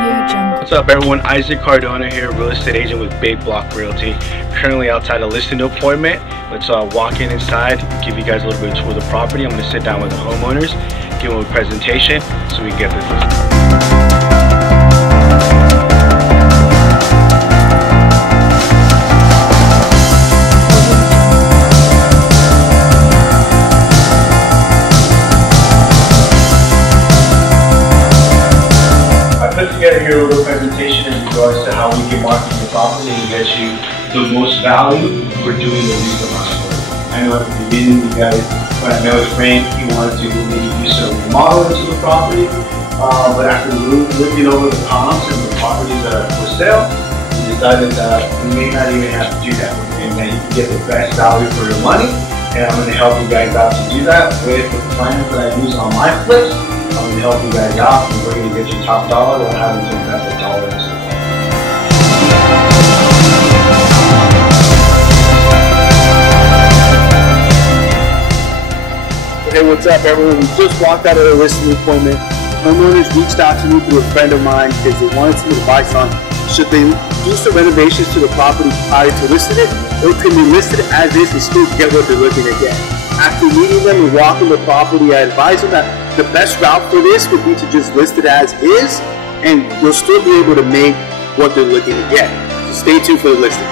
What's up everyone, Isaac Cardona here, real estate agent with Big Block Realty. Currently outside a listing appointment. Let's walk inside, give you guys a little bit of a tour of the property. I'm going to sit down with the homeowners, give them a presentation so we can get this listed. Put together here a little presentation in regards to how we can market the property and get you the most value for doing the least amount of work. I know at the beginning you guys, when I met with Frank, he wanted to maybe do some remodel into the property, but after looking over the comps and the properties that are for sale, we decided that we may not even have to do that, and that you can get the best value for your money, and I'm going to help you guys out to do that with the plans that I use on my flips. I'm going to help you guys out, and we're going to get you top dollar without having to invest a dollar into it. Hey, what's up everyone? We just walked out of a listing appointment. Homeowners reached out to me through a friend of mine because they wanted some advice on should they do some renovations to the property prior to listing it, or can they list it as is and still get what they're looking to get. After meeting them and walking the property, I advise them that the best route for this would be to just list it as is, and you'll still be able to make what they're looking to get. So stay tuned for the listing.